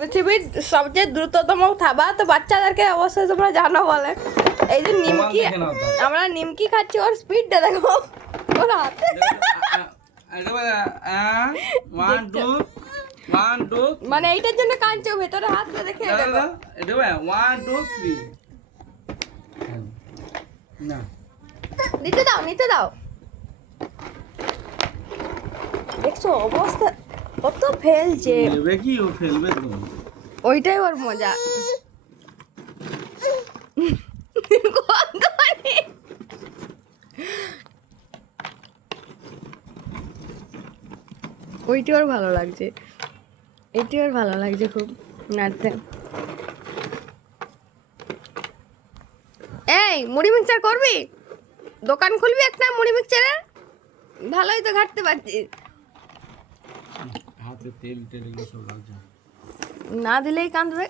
পৃথিবীর সবচেয়ে দ্রুততম থাবা তো বাচ্চাদেরকে অবশ্যই তোমরা জানো বলে এই যে নিমকি আমরা নিমকি খাচ্ছি ওর স্পিডটা দেখো ওর হাতে মানে এইটার জন্য কাঁদছে ভেতরে হাতটা দেখে নিতে দাও দেখছো অবস্থা কত ফেলছে কি ও ফেলবে তো ওইটাই ওর মজা ওইটি ওর ভালো লাগছে এটি ওর ভালো লাগছে খুব নাড়তে এই মুড়ি মিক্সচার করবি দোকান খুলবি একটা মুড়ি মিক্সচারের ভালোই তো ঘাটতে পারছিস হাতে তেল টেল এগুলো সব লাগছে না দিলেই কাঁদবে